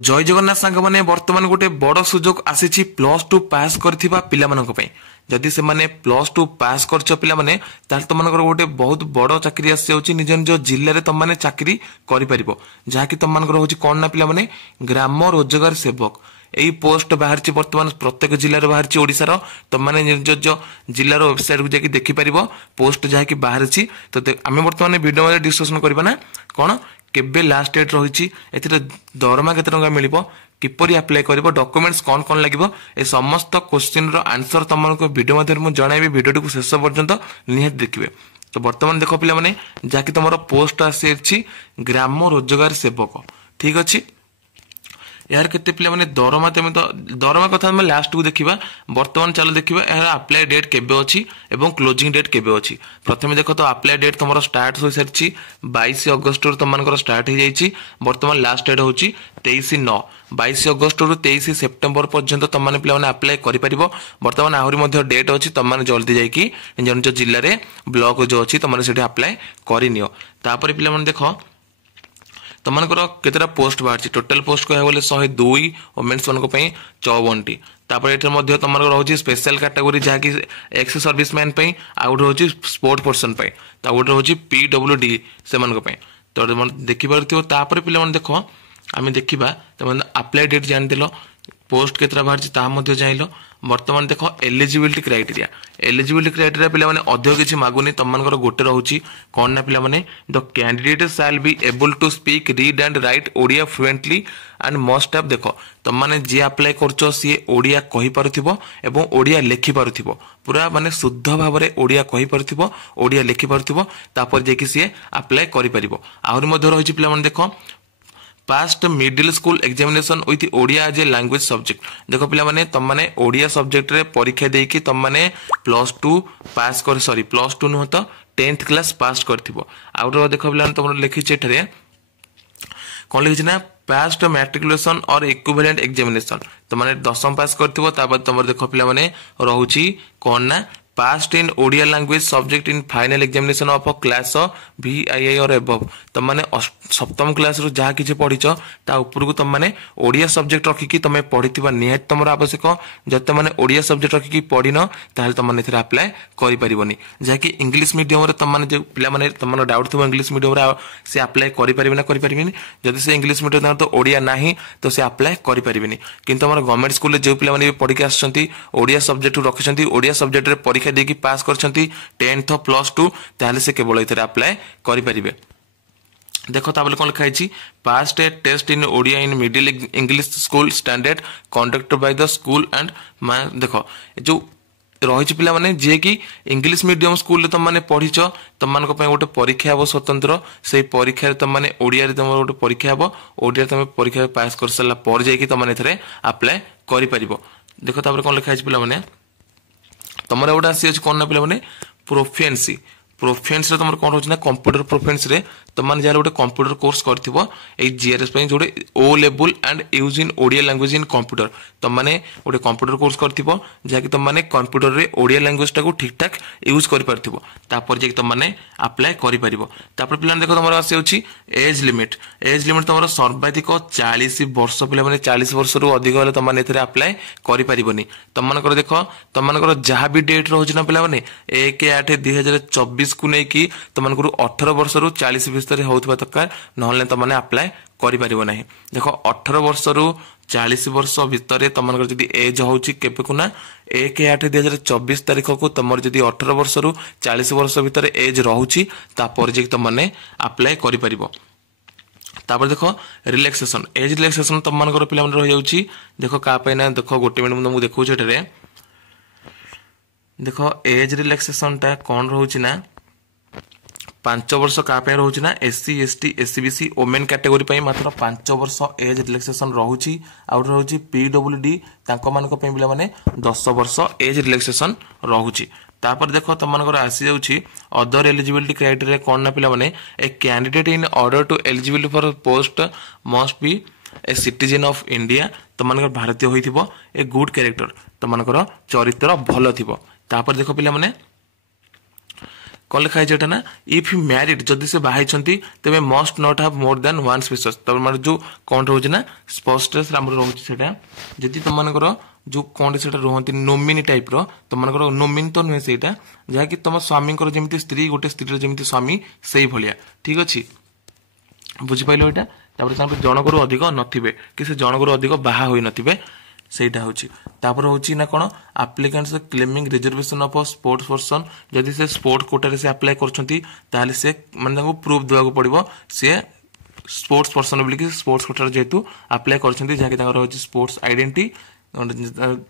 जय जगन्नाथ सांग मैंने बर्तमान गोटे बड़ सुजोग आसी प्लस टू पास करथिबा पिला मानक पई जदि से माने प्लस टू पास करछ पिला माने ताल तुम गोटे बहुत बड़ चाकरी आसी निज निज जिले में तुम मैंने चाकरी करिपरिबो जहाँकि तुम होची कौन ना पिला माने ग्राम रोजगार सेवक यही पोस्ट बाहर बर्तमान प्रत्येक जिले बाहर ओडिशार तुम मैंने निज निज जिलार वेबसाइट को जाकि देखिपर पोस्ट जहाँकि बाहर तो आम बर्तमान वीडियो में डिस्कसन करबा ना कौन केबे लास्ट डेट रही दरमा केते टंका मिलिबो किपरि अप्लाई करिवो डॉक्यूमेंट्स कौन कौन लगिवो ए समस्त क्वेश्चन रो आंसर तुमको वीडियो मध्य मु जणाइबी वीडियो को शेष पर्यंत निहात देखिबे। तो वर्तमान देखो पिला माने जाकि तुमरो पोस्ट आसी ग्राम रोजगार सेवक ठीक अच्छी यार केते पिला माने दरमा तेमे तो दरमा कथा हम लास्ट को देखिबा। वर्तमान चलो देखिबा यार अप्लाई डेट केबे अछि एवं क्लोजिंग डेट केबे अछि। प्रथमे देखो तो अप्लाई डेट तमरो स्टार्ट हो सरछि 22 अगस्त रो तमनकर स्टार्ट हो जाइछि। वर्तमान लास्ट डेट होछि 23/9 22 अगस्त रो 23 सेप्टेम्बर पर्यंत तुम माने पिला माने अप्लाई करि परिबो। वर्तमान आहुरी मध्ये डेट अछि तुम माने जल्दी जाई कि निज निज जिल्ला रे ब्लॉक जो अछि तुम माने सेठी अप्लाई करिनियो। तापर पिला माने देखो तुमको केतटा पोस्ट बाहर टोटल पोस्ट कह बोले 102 वोमेन्स मान 54 टी तुम रोचे स्पेशल कैटेगोरी जहाँकि एक्स सर्विस मैन आउ गोटे रोचे स्पोर्ट पर्सन तो गोटे रोचे PWD से तो देखिपार तापर पिला देख आम देखा तुम अप्लाई डेट जान पोस्ट केतटा बाहर जान वर्तमान देख एलिजिबिलिटी क्राइटेरिया पिला माने अधिक किछि मागुनी तुमनकर गोटे रहउची कोन ना पिला माने the candidate shall be able to speak read and write Odia fluently and must have देख तुम माने जे अप्लाई करछो सी ओडिया कहि पारुथिबो एवं ओडिया लिखि पारुथिबो पूरा माने शुद्ध भाव में ओडिया कहि पारुथिबो ओडिया लिखि पारुथिबो तापर जे कि सी अप्लाई करि परिबो। आहुरी मध्ये रहिछि पिला माने देख passed middle school examination with Odia as a language subject देखो पिला माने तुम माने ओडिया सब्जेक्ट रे परीक्षा देकी तुम माने +2 पास कर सॉरी +2 नुह तो 10th क्लास पास करथिबो। आउट देखो पिला तुम लिखि छेठरे कोन लिखि ना पास्ट मैट्रिकुलेशन और इक्विवेलेंट एग्जामिनेशन तुम माने 10th पास करथिबो तापर तुम देखो पिला माने रहउची कोन ना past in Odia language subject in final examination of a class VII और एबव तुम माने सप्तम क्लास रो जहा किछि पढिचो ता ऊपर को तुम माने ओडिया सब्जेक्ट रखिकी तुम पढिथिबा निहात तुमर आवश्यक जते माने ओडिया सब्जेक्ट रखिकी पढिनो ताले तुम माने एथरा अप्लाई करि परिबोनी जहा कि इंग्लिश मीडियम रे तुम माने जे पिला माने तुमनो डाउट थिबो इंग्लिश मीडियम रे से अप्लाई करि परिबे ना करि परिबेनी जदि से इंग्लिश मीडियम तो ओडिया नाही तो से अप्लाई करि परिबेनी किंतु हमर गवर्नमेंट स्कूल रे जे पिला माने पढि के आछंती ओडिया सब्जेक्ट रखिसंती ओडिया सब्जेक्ट रे परीक्षा देखि पास करछंती 10th +2 ताले से केवल इथरे अप्लाई करि परिबे। देखो ताबले कोन लिखा है passed a test in Odia in middle English school standard conducted by the school and देखो जो रही पिला माने जे कि इंग्लिश मीडियम स्कूल तुम माने पढ़ीच तुम मान गोटे परीक्षा हे स्वतंत्र से परीक्षा तुम माने ओडिया रे तुम गोटे परीक्षा हे ओडिया तुम परीक्षा पास कर सारा पर जाकि तुम माने एथरे अप्लाई करि परिबो। देखो तापर कोन लिखा है पिला माने तुमर गोटे आसी कौन ना पिला माने प्रोफिएंसी प्रोफिएंसी तुम कौन रोच ना कंप्यूटर प्रोफिएंसी रे तुम माने जारे गोटे कंप्यूटर कोर्स करथिबो ए GRS पई जोडे O level and use in Odia language in computer तुम माने गोटे कंप्यूटर कोर्स करथिबो जे कि तुम माने कंप्यूटर रे ओडिया लैंग्वेज टा को ठीक ठाक यूज करि परथिबो तापर जे कि तुम माने अप्लाई करि परिबो। तापर पिला देखो तुमर आसी होची एज लिमिट तुमर सर्वाधिक 40 वर्ष पिला माने 40 वर्ष रु अधिक होले तुम माने एथरे अप्लाई करि परिबोनी। तुम मानकर देखो तुम मानकर जहा भी डेट रहउची ना पिला माने 1/8/2024 को नै कि तुम मानकर 18 वर्ष रु 40 भितर होउथबा दरकार नहले तुम माने अप्लाई करि परिबो नाही। देखो 18 वर्ष रु 40 वर्ष भितर तुम जदि एज होची केबे को ना 1/8/2024 तारीख को तुम जदि 18 वर्ष रु 40 वर्ष भितर एज रहउची तापर जे तुम माने अप्लाई करि परिबो। तापर देखो रिलैक्सेशन एज रिलैक्सेशन तुम मानकर पिला मन रह जाउची देखो का पे ना देखो गोटे मिनिट मु देखौ छेटरे देखो एज रिलैक्सेशन ता कोन रहउची ना 5 वर्ष का पे रहउची ना SC ST SCBC women category पे मात्र 5 वर्ष एज रिलैक्सेशन रहउची आउट रहउची PWD तांको मानको पे पिला माने 10 वर्ष एज रिलैक्सेशन रहउची। तापर देखो तुम मानकर आसी जाउची अदर एलिजिबिलिटी क्राइटेरिया कोन ना पिला माने a candidate in order to eligible for post must be a citizen of India तुम मानकर भारतीय होइथिबो ए गुड कैरेक्टर तुम मानकर चरित्र भलो थिबो। तापर देखो पिला माने कौन लिखाई एटा ना इफ मैरिड जदि से बाहाई तेरे must not have more than one species तब जो कौन रोचे ना स्पष्ट आम रोचे जदि तुम मानकर जो कौन से रुहति नोमिनी टाइप तुम नोमिनी तो नुहे से जहाँकि तुम स्वामी जमी स्त्री गोटे स्त्री जमी स्वामी से भाया ठीक अच्छे बुझिपाल यहाँ तापर जनक अधिक नथिबे कि से जनक अधिक बाहा होई नथिबे सेटा होची तापर होची ना कोन applicants claiming reservation of a sports person जदि से स्पोर्ट कोटा रे से अप्लाई करछंती ताले से माने ताको प्रूफ देबा को पड़िबो से स्पोर्ट्स पर्सन बोली कि स्पोर्ट्स कोटा रे जेतु अप्लाई करछंती जाके ताकर होची स्पोर्ट्स आइडेंटिटी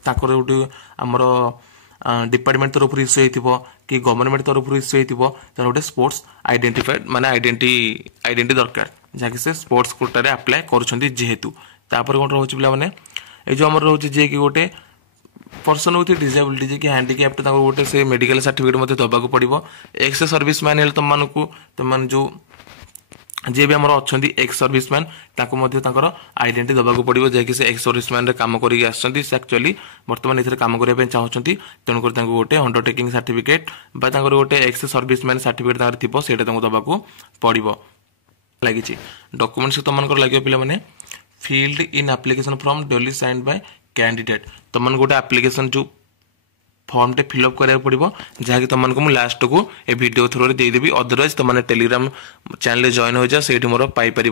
ताकर उठी हमर डिपार्टमेंट तरफ इश्यू होइतिबो कि गवर्नमेंट तरफ इश्यू होइतिबो तार गोटे स्पोर्ट्स आइडेंटिफाइड माने आइडेंटिटी दरकार जाके से स्पोर्ट्स कोटा रे अप्लाई करछंती जेहेतु तापर कोन रहउची पिला माने ए जो हमर रहउची जे कि गोटे पर्सन विथ डिसेबिलिटी जे कि हैंडिकैप्ड ताको गोटे से मेडिकल सर्टिफिकेट मते दबा को पड़िबो एक्स सर्विसमैन हेल तमन जो जे भी हमर अछंती एक्स सर्विसमैन ताको मते ताकर आइडेंटिटी दबा को पड़िबो जे कि से एक्स सर्विसमैन रे काम करि आछंती से एक्चुअली वर्तमान इथरे काम करिया पे चाहछंती तन कर ताको गोटे अंडरटेकिंग सर्टिफिकेट बा ताकर गोटे एक्स सर्विसमैन सर्टिफिकेट ताकर थिबो सेटा ताको दबा को पड़िबो लागिछि डॉक्यूमेंट्स तमनकर लागियो पिला माने फील्ड इन एप्लिकेशन फ्रॉम डोली साइंड बाय कैंडिडेट तमन गोटे एप्लिकेशन जो फॉर्म टे फिलअप करा पड़ो जहाँकि तुमको मुझे लास्ट को ए वीडियो थ्रू रे देदेवी अदरवाइज तुमने टेलीग्राम चैनल जॉइन हो जा से मोर पाइपर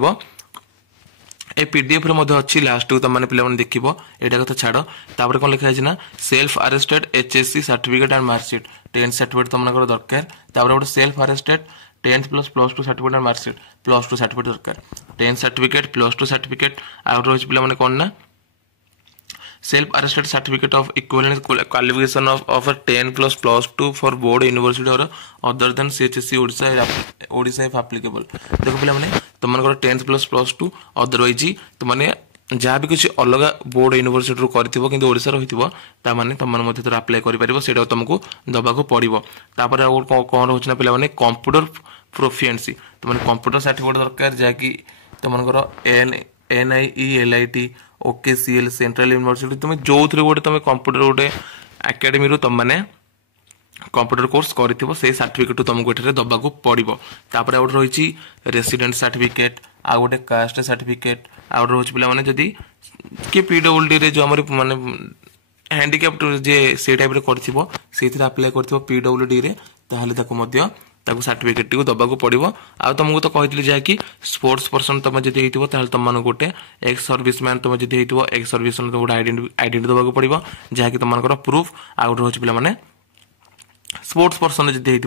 ए पीडीएफ रे अच्छी लास्ट को तुमने पे देखो यहाँ कथा छाड़ तापर कौन लिखाई ना self arrested HSC certificate and marksheet 10th certificate तुमको दरकार तापर गोटे self arrested 10th plus +2 certificate and marksheet +2 certificate दरकार 10th सर्टिफिकेट +2 सर्टिफिकेट आउट रोज पे कौन ना self attested certificate of equivalent qualification of 10 plus +2 for board university और other than CHSC Odisha if applicable देखो पिला माने तुमनकर 10th प्लस +2 अदरवाइज तुमने जहाँ भी किसी अलग बोर्ड यूनिवर्सिटी करथिबो किंतु ओडिसा रहिथिबो ता माने तुमन मध्ये तो अप्लाई करि परिबो सेटा तुमको दबा को पड़िबो तापर कोन होचना पिला माने कंप्यूटर प्रोफिशिएंसी तुमने कंप्यूटर सर्टिफिकेट दरकार जाकी तुमनकर NIELIT OKCL सेंट्रल यूनिवर्सिटी तुम जो थे गोटे तुम कंप्यूटर गोटे एकेडमी तुमने कंप्यूटर कोर्स कर सर्टिफिकेट तुमको ये दबा को पड़ो तापर आउट रही रेसिडेंट सर्टिफिकेट आ गोटे कास्ट सर्टिफिकेट आउट रोज पे जदि किए PWD रे जो आम माने हैंडिकैप्ड जे से टाइप कर अप्लाई कर PWD रे ताहले ताको सर्टिफिकेट को दबा को पड़ो आ तुमको तो कही जहाँकि स्पोर्ट्स पर्सन तुम जब हो तुम गोटे एक्स सर्विसमैन तुम जब हो एक्स सर्विसमैन गोटे आइडेंटिटी दबा को पड़ो जहाँकि तुम प्रूफ आउट रोज पे स्पोर्ट्स पर्सन जब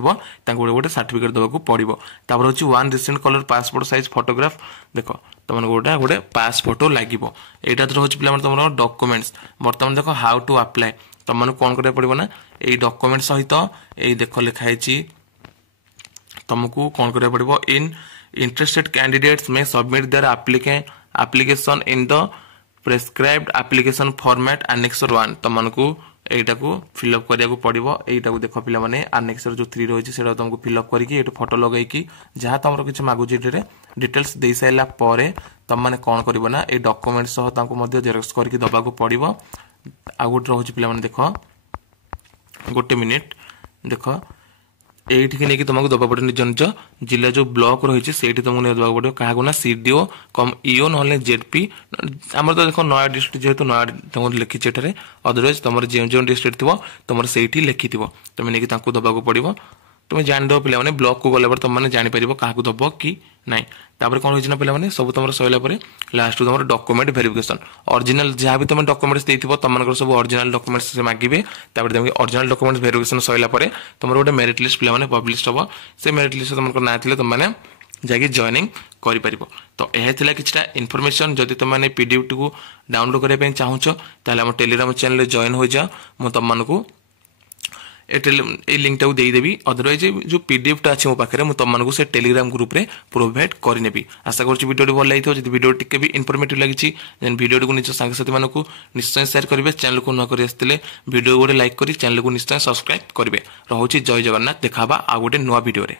हो गोटे सर्टिफिकेट दबा को पड़ो तापर हूँ 1 recent colour passport size photograph देख तुम गोटे पास फोटो लगे यहाँ तो रोज पे तुम डॉक्यूमेंट्स बर्तमान देख हाउ टू अप्लाई तुमको कौन करा पड़ो ना ये डॉक्यूमेंट सहित ये देख लिखाई तुमको कौन करा पड़ो इन इंटरेस्टेड कैंडिडेट्स में submit there application in the prescribed application format annexure 1 तुमको एटा को फिलअप करिया को पड़ो एटा को देख पिला माने एनेक्सर जो 3 रही है तुमको फिलअप करके ये फोटो लगेगी जहाँ तुम किसी मागुची डिटेल्स दे सारा पर तुम मैंने कौन कर ना ये डॉक्यूमेंट सह जेरक्स करके दबा को पड़ो आ गोटे रोचे पे देख गोटे मिनिट देख एठी नहीं तुमको दबा पड़ो निज निज जिला जो ब्लॉक रही है तुमको नहीं दबा पड़ो क्या ना सीडीओ कम ईओ ना जेडपी आम तो देख नया डिस्ट्रिक्ट जेहतु नया तुम लिखी एठार अदरवाइज तुम जो डिस्ट्रिक्ट थी तुम से लिखी तुम नहीं दबा को पड़ो तुम जानीद पे ब्लॉक को गला तुमने जापर क्या दब कि नाई तापर कौन होना पे सब तुम सरला लास्ट तुम डॉक्यूमेंट वेरिफिकेशन ओरिजिनल जहाँ भी तुम डॉक्यूमेंट्स देथिबो तुम सब ओरिजिनल डॉक्यूमेंट्स से मांगे तापर तुम ओरिजिनल डॉक्यूमेंट्स वेरिफिकेशन सरला तुम गोटे मेरिट लिस्ट पे पब्लिश हम से मेरिट लिस्ट तुम ना थे तुमने जाकि जॉइनिंग कर तो यह कि इनफॉरमेशन जदि तुमने पीडीएफ को डाउनलोड करने चाहूच ताम टेलीग्राम चैनल जॉइन हो जा मुझे तुमको ये लिंक टाक देदेवी अदरवाइज जो पीडीएफ टा अच्छे मो पाखे मुझे तुमको से टेलीग्राम ग्रुप रे प्रोवाइड करनेबी आशा करुँच वीडियो भल लगी जब वीडियो टी भी इनफॉर्मेटिव लगी वीडियो को निज सांगसाथी मानक निश्चय शेयर करेंगे चैनल को न कर वीडियो गोटे लाइक कर चैनल को निश्चय सब्सक्राइब करेंगे रोचे जय जगन्नाथ देखा आ गोटे नुआ वीडियो रे।